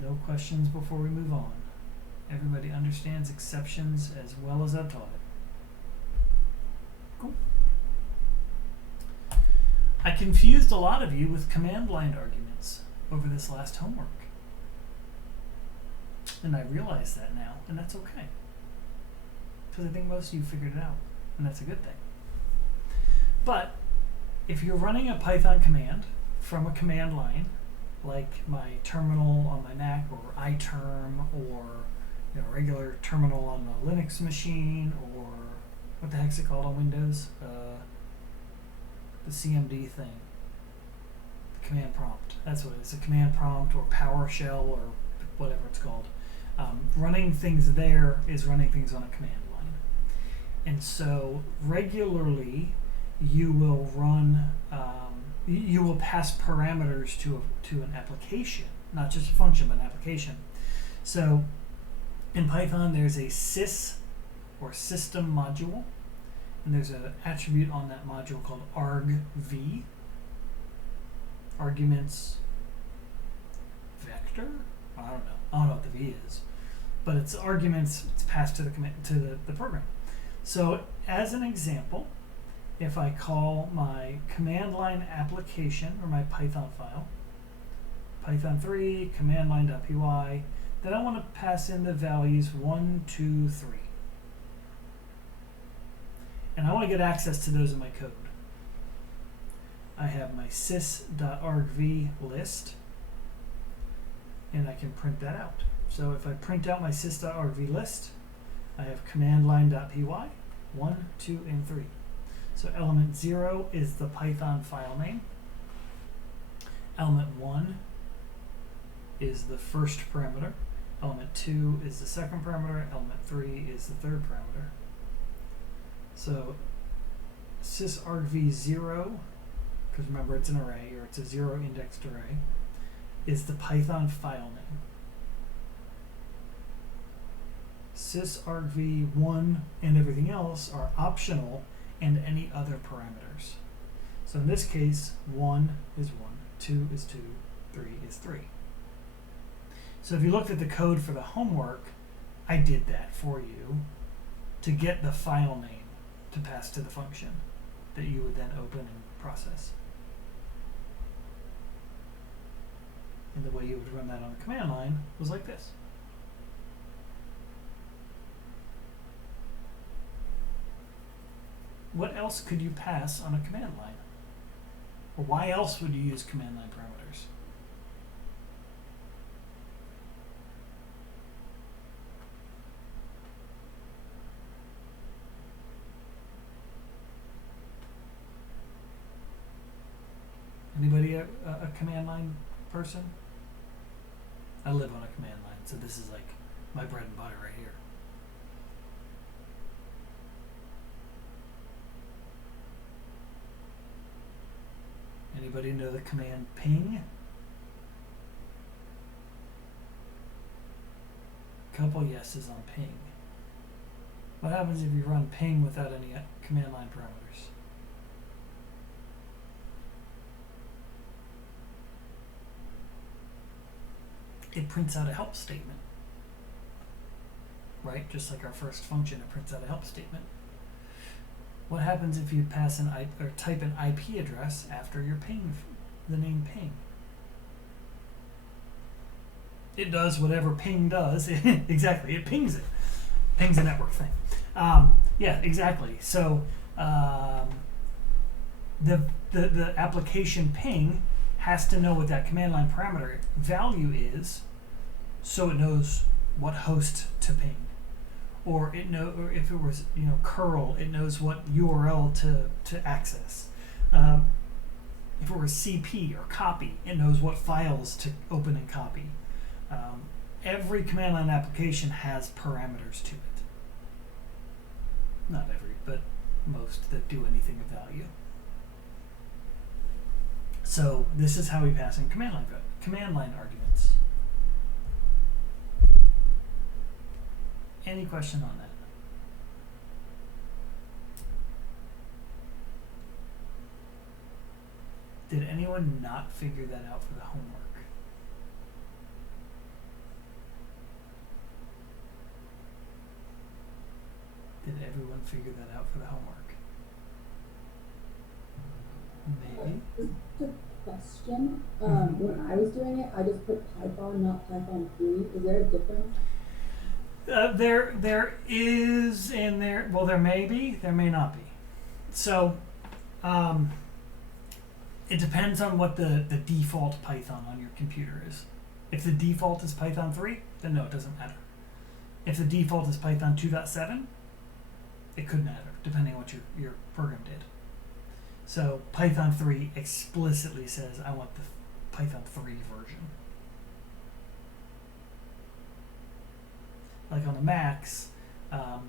No questions before we move on. Everybody understands exceptions as well as I've taught it. Cool. I confused a lot of you with command line arguments over this last homework. And I realize that now, and that's okay. Because I think most of you figured it out, and that's a good thing. But if you're running a Python command from a command line, like my terminal on my Mac, or iTerm, or regular terminal on a Linux machine, or what the heck's it called on Windows? The CMD thing. Command prompt. That's what it is. A command prompt, or PowerShell, or whatever it's called. Running things there is running things on a command line. And so regularly you will run, you will pass parameters to an application, not just a function, but an application. So in Python, there's a sys, or system module, and there's an attribute on that module called argv, arguments vector. I don't know what the v is, but it's arguments. It's passed to the program. So as an example, if I call my command line application, or my Python file, python3 command line.py, then I want to pass in the values 1, 2, 3. And I want to get access to those in my code. I have my sys.argv list, and I can print that out. So if I print out my sys.argv list, I have command line.py, 1, 2, and 3. So element 0 is the Python file name. Element 1 is the first parameter. Element 2 is the second parameter. Element 3 is the third parameter. So sysargv 0, because remember it's an array, or it's a 0 indexed array, is the Python file name. Sysargv 1 and everything else are optional, and any other parameters. So in this case, 1 is 1, 2 is 2, 3 is 3. So if you looked at the code for the homework, I did that for you to get the file name to pass to the function that you would then open and process. And the way you would run that on the command line was like this. What else could you pass on a command line? Or why else would you use command line parameters? Anybody a command line person? I live on a command line, so this is like my bread and butter right here. Anybody know the command ping? Couple yeses on ping. What happens if you run ping without any command line parameters? It prints out a help statement, right? Just like our first function, it prints out a help statement. What happens if you pass or type an IP address after your ping, the name ping? It does whatever ping does. Exactly, it pings it. Ping's a network thing. Yeah, exactly. So the application ping has to know what that command line parameter value is, so it knows what host to ping. Or if it was curl, it knows what URL to access. If it was CP or copy, it knows what files to open and copy. Every command line application has parameters to it. Not every, but most that do anything of value. So this is how we pass in command line arguments. Any question on that? Did anyone not figure that out for the homework? Did everyone figure that out for the homework? Maybe. Just a question. When I was doing it, I just put Python, not Python 3. Is there a difference? There is, and there, well, there may be, there may not be. So, it depends on what the default Python on your computer is. If the default is Python 3, then no, it doesn't matter. If the default is Python 2.7, it could matter, depending on what your program did. So Python 3 explicitly says, I want the Python 3 version. Like on the Macs, I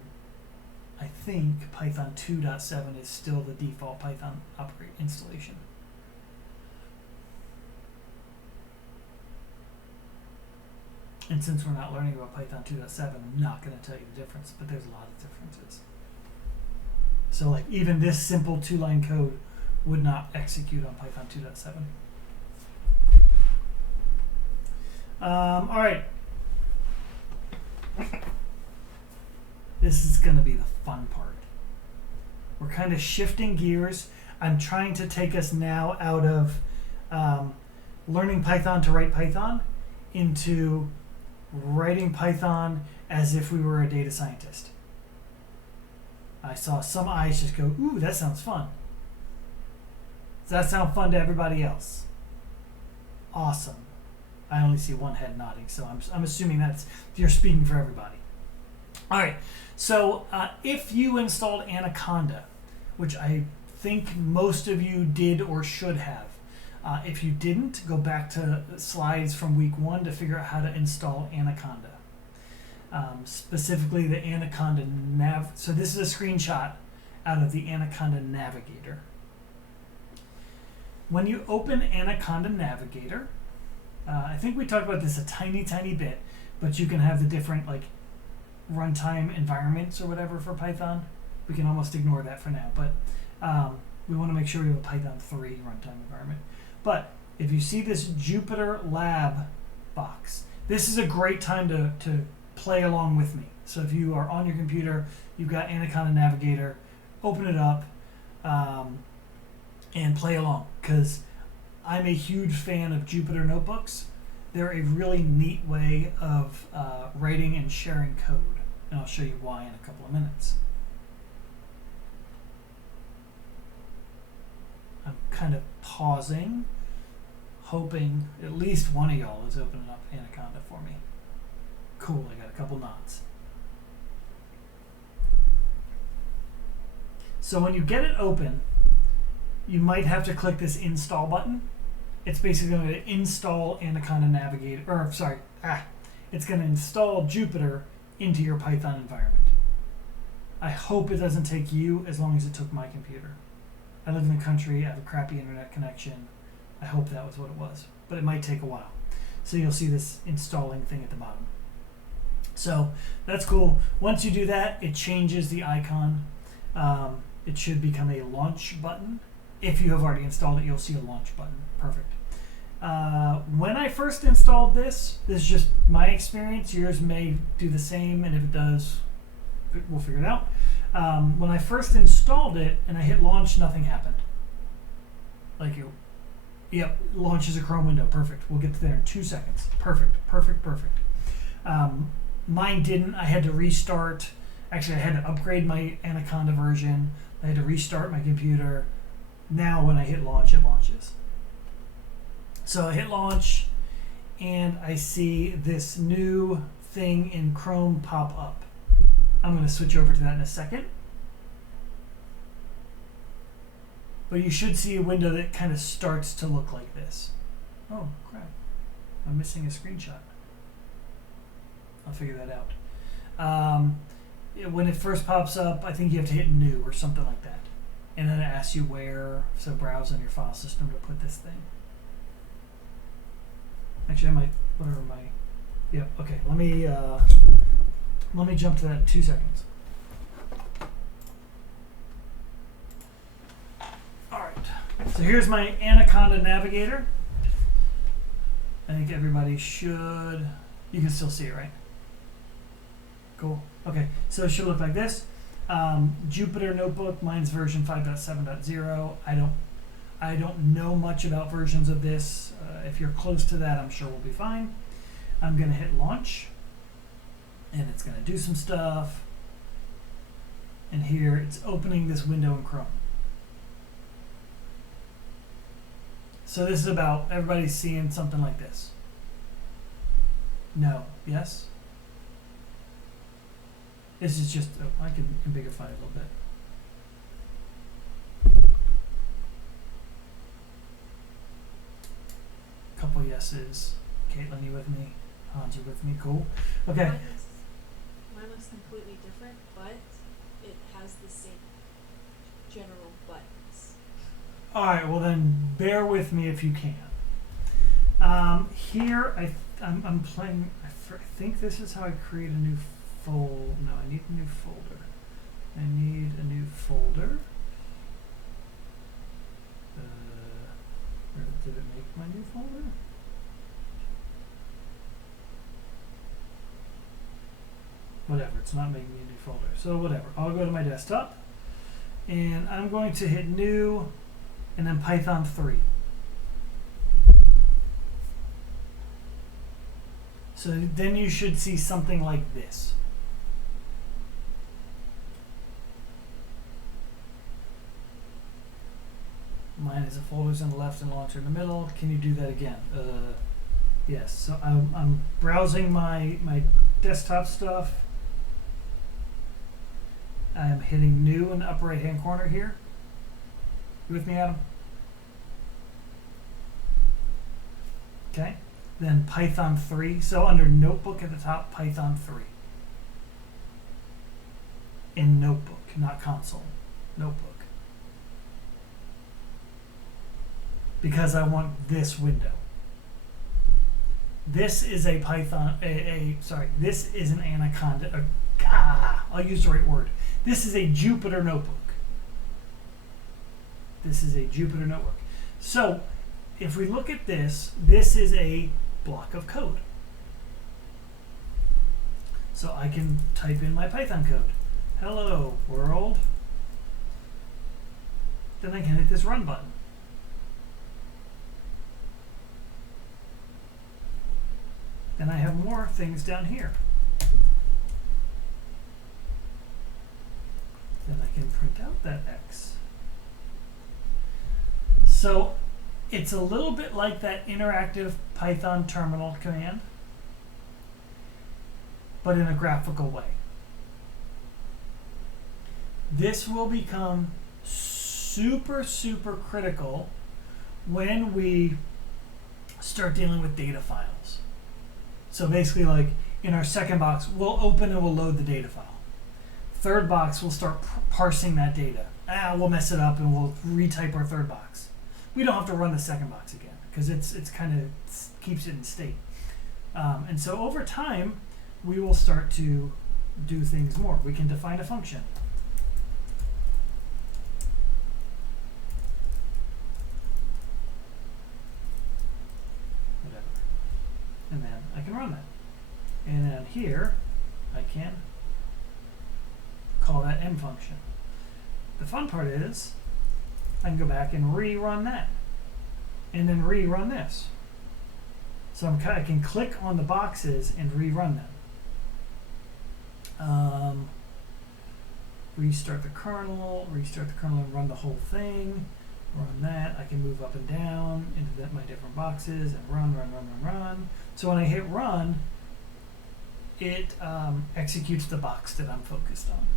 think Python 2.7 is still the default Python operate installation. And since we're not learning about Python 2.7, I'm not going to tell you the difference, but there's a lot of differences. So like even this simple 2-line code would not execute on Python 2.7. All right. This is going to be the fun part. We're kind of shifting gears. I'm trying to take us now out of learning Python to write Python into writing Python as if we were a data scientist. I saw some eyes just go, ooh, that sounds fun. Does that sound fun to everybody else? Awesome. I only see one head nodding, so I'm assuming that's you're speaking for everybody. All right, so if you installed Anaconda, which I think most of you did or should have, if you didn't, go back to slides from week 1 to figure out how to install Anaconda. Specifically the Anaconda So this is a screenshot out of the Anaconda Navigator. When you open Anaconda Navigator, I think we talked about this a tiny bit, but you can have the different like runtime environments or whatever for Python. We can almost ignore that for now, but we want to make sure we have a Python 3 runtime environment. But if you see this Jupyter Lab box, this is a great time to play along with me. So if you are on your computer, you've got Anaconda Navigator, open it up and play along, because I'm a huge fan of Jupyter Notebooks. They're a really neat way of writing and sharing code, and I'll show you why in a couple of minutes. I'm kind of pausing, hoping at least one of y'all is opening up Anaconda for me. Cool, I got a couple nods. So when you get it open, you might have to click this install button. It's basically going to install Anaconda Navigator, or sorry, it's going to install Jupyter into your Python environment. I hope it doesn't take you as long as it took my computer. I live in the country, I have a crappy internet connection. I hope that was what it was, but it might take a while. So you'll see this installing thing at the bottom. So that's cool. Once you do that, it changes the icon. It should become a launch button. If you have already installed it, you'll see a launch button. Perfect. When I first installed this is just my experience. Yours may do the same, and if it does, we'll figure it out. When I first installed it and I hit launch, nothing happened. Like yep, launches a Chrome window. Perfect. We'll get to there in 2 seconds. Perfect. Mine didn't. I had to restart. Actually, I had to upgrade my Anaconda version. I had to restart my computer. Now when I hit launch, it launches. So I hit launch, and I see this new thing in Chrome pop up. I'm going to switch over to that in a second. But you should see a window that kind of starts to look like this. Oh, crap. I'm missing a screenshot. I'll figure that out. When it first pops up, I think you have to hit new or something like that. And then it asks you where, so browse on your file system to put this thing. Actually, I might, whatever my, yep, okay, let me Let me jump to that in 2 seconds. Alright, so here's my Anaconda Navigator. I think everybody should, you can still see it, right? Cool. Okay, so it should look like this. Jupyter Notebook, mine's version 5.7.0. I don't know much about versions of this. If you're close to that, I'm sure we'll be fine. I'm gonna hit launch, and it's gonna do some stuff. And here, it's opening this window in Chrome. So this is about, everybody's seeing something like this. No, yes? This is just, oh, I can ambiguify it a little bit. Couple yeses. Caitlin, you with me? Hans, you with me? Cool. Okay. Mine looks completely different, but it has the same general buttons. Alright, well then bear with me if you can. Here, I'm playing, I think this is how I create a new folder. No, I need a new folder. I need a new folder. Where did it make my new folder? Whatever, it's not making me a new folder. So whatever, I'll go to my desktop and I'm going to hit new and then Python 3. So then you should see something like this. Mine is a folders on the left and launcher in the middle. Can you do that again? Yes, so I'm browsing my desktop stuff. I'm hitting new in the upper right hand corner here. You with me, Adam? Okay. Then Python 3. So under Notebook at the top, Python 3. In Notebook, not console. Notebook. Because I want this window. This is a Python, this is an Anaconda, I'll use the right word. This is a Jupyter Notebook. This is a Jupyter Notebook. So, if we look at this, this is a block of code. So I can type in my Python code. Hello, world. Then I can hit this run button. Then I have more things down here. Then I can print out that X. So it's a little bit like that interactive Python terminal command, but in a graphical way. This will become super, super critical when we start dealing with data files. So basically, like in our second box, we'll open and we'll load the data file. Third box, we'll start parsing that data. We'll mess it up and we'll retype our third box. We don't have to run the second box again because it's kind of keeps it in state. And so over time, we will start to do things more. We can define a function. Whatever. And then I can run that. And then here, I can call that M function. The fun part is, I can go back and rerun that. And then rerun this. So I can click on the boxes and rerun them. Restart the kernel and run the whole thing. Run that. I can move up and down into my different boxes and run. So when I hit run, it executes the box that I'm focused on.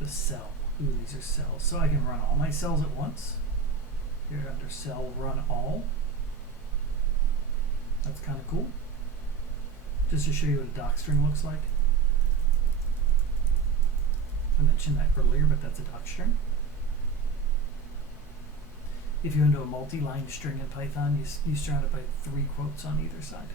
The cell. Ooh, these are cells. So I can run all my cells at once. Here under cell, run all. That's kind of cool. Just to show you what a doc string looks like. I mentioned that earlier, but that's a doc string. if you're into a multi-line string in Python, you surround it by 3 quotes on either side.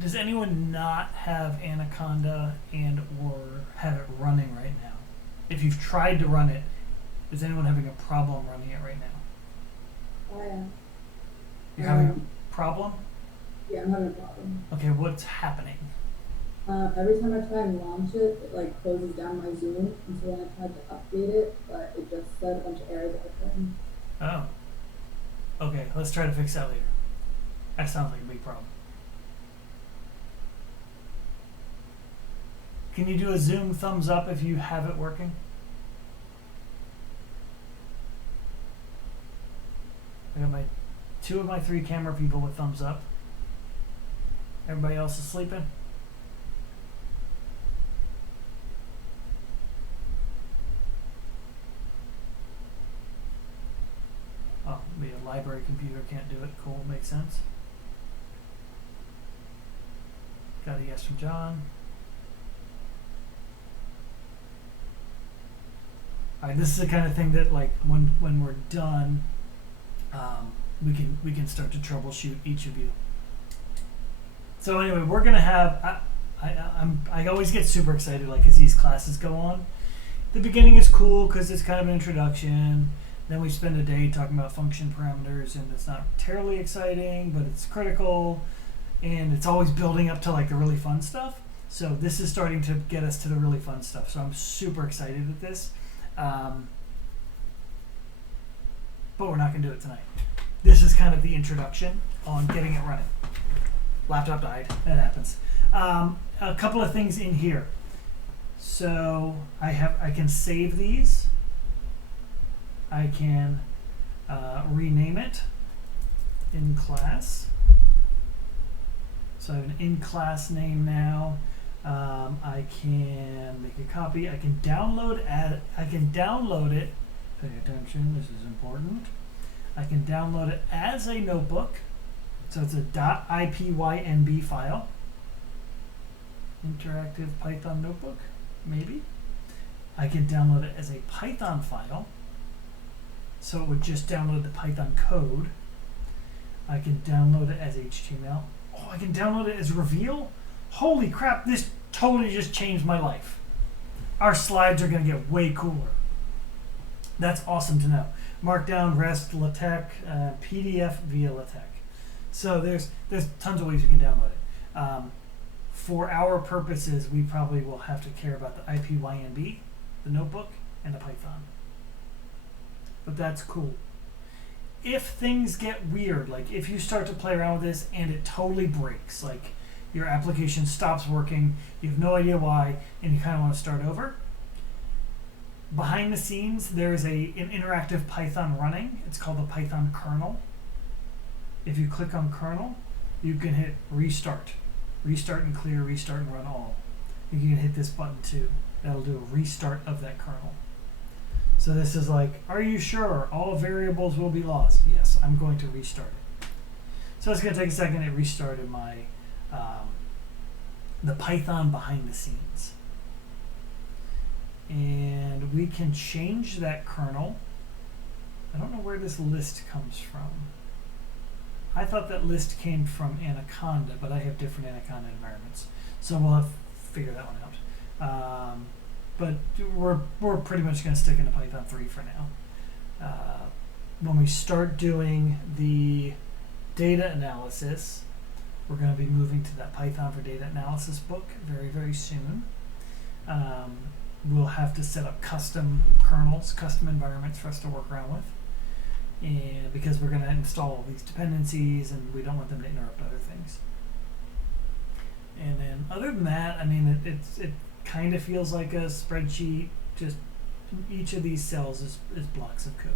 Does anyone not have Anaconda and or have it running right now? If you've tried to run it, is anyone having a problem running it right now? I am. You're having a problem? Yeah, I'm having a problem. Okay, what's happening? Every time I try and launch it, it like closes down my Zoom, and so then I tried to update it, but it just said a bunch of errors at the time. Oh. Okay, let's try to fix that later. That sounds like a big problem. Can you do a Zoom thumbs up if you have it working? I got 2 of my 3 camera people with thumbs up. Everybody else is sleeping? Oh, maybe a library computer can't do it. Cool, makes sense. Got a yes from John. Alright, this is the kind of thing that, like, when we're done, we can start to troubleshoot each of you. So anyway, we're gonna have. I always get super excited, like, as these classes go on. The beginning is cool because it's kind of an introduction. Then we spend a day talking about function parameters, and it's not terribly exciting, but it's critical, and it's always building up to like the really fun stuff. So this is starting to get us to the really fun stuff. So I'm super excited with this. But we're not going to do it tonight. This is kind of the introduction on getting it running. Laptop died. That happens. A couple of things in here. So I can save these. I can rename it in class. So I have an in-class name now. I can make a copy. I can download it. Pay attention, this is important. I can download it as a notebook. So it's a .ipynb file. Interactive Python notebook, maybe. I can download it as a Python file. So it would just download the Python code. I can download it as HTML. Oh, I can download it as Reveal? Holy crap, this totally just changed my life. Our slides are going to get way cooler. That's awesome to know. Markdown, REST, LaTeX, PDF via LaTeX. So there's tons of ways you can download it. For our purposes, we probably will have to care about the IPYNB, the notebook, and the Python. But that's cool. If things get weird, like if you start to play around with this and it totally breaks, like your application stops working, you have no idea why, and you kind of want to start over, behind the scenes there's an interactive Python running. It's called the Python Kernel. If you click on Kernel, you can hit restart. Restart and clear, restart and run all. You can hit this button too. That'll do a restart of that kernel. So this is like, are you sure all variables will be lost? Yes, I'm going to restart it. So it's going to take a second. It restarted my the Python behind the scenes. And we can change that kernel. I don't know where this list comes from. I thought that list came from Anaconda, but I have different Anaconda environments. So we'll have to figure that one out. But we're pretty much going to stick into Python 3 for now. When we start doing the data analysis, we're going to be moving to that Python for data analysis book very, very soon. We'll have to set up custom kernels, custom environments for us to work around with. And because we're going to install all these dependencies and we don't want them to interrupt other things. And then other than that, I mean, it kind of feels like a spreadsheet. Just each of these cells is blocks of code.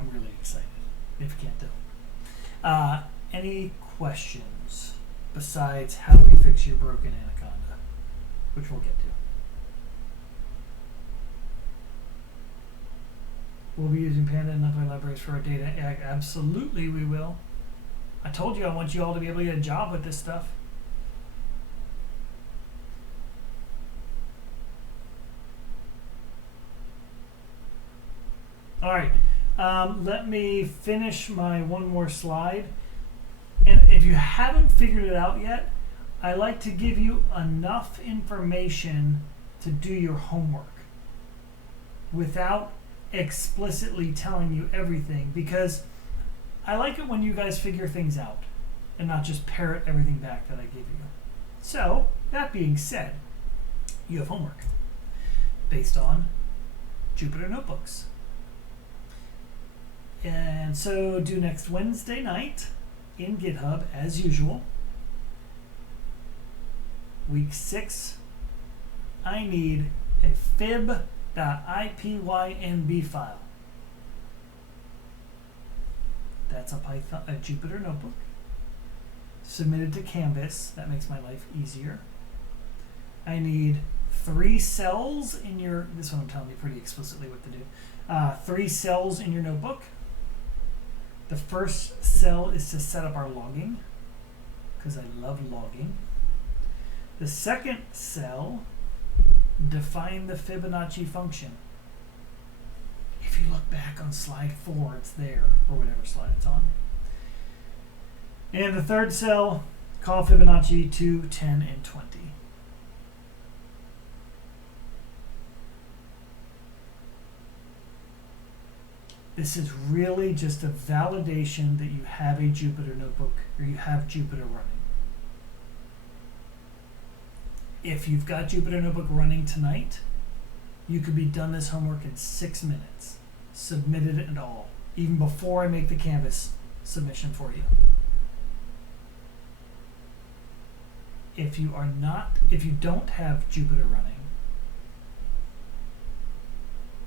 I'm really excited, if you can't tell. Any questions? besides how do we fix your broken Anaconda, which we'll get to. We'll be using Panda and NumPy libraries for our data. Absolutely we will. I told you I want you all to be able to get a job with this stuff. All right, let me finish my one more slide. And if you haven't figured it out yet, I like to give you enough information to do your homework without explicitly telling you everything, because I like it when you guys figure things out and not just parrot everything back that I give you. So, that being said, you have homework based on Jupyter Notebooks. And so due next Wednesday night in GitHub as usual. Week 6, I need a fib.ipynb file. That's a Jupyter Notebook. Submitted to Canvas. That makes my life easier. I need 3 cells in your, this one I'm telling you pretty explicitly what to do. 3 cells in your notebook. The first cell is to set up our logging, because I love logging. The second cell, define the Fibonacci function. If you look back on slide 4, it's there, or whatever slide it's on. And the third cell, call Fibonacci 2, 10, and 20. This is really just a validation that you have a Jupyter Notebook, or you have Jupyter running. If you've got Jupyter Notebook running tonight, you could be done this homework in 6 minutes, submitted it and all, even before I make the Canvas submission for you. If you don't have Jupyter running,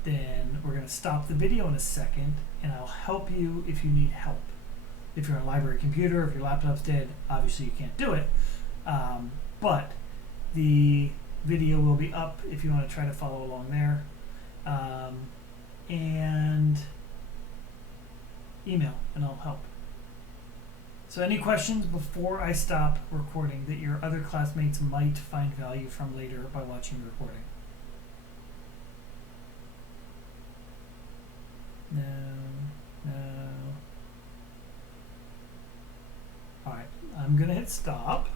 then we're going to stop the video in a second, and I'll help you if you need help. If you're on a library computer, if your laptop's dead, obviously you can't do it. But the video will be up if you want to try to follow along there. And email, and I'll help. So any questions before I stop recording that your other classmates might find value from later by watching the recording? No. All right, I'm gonna hit stop.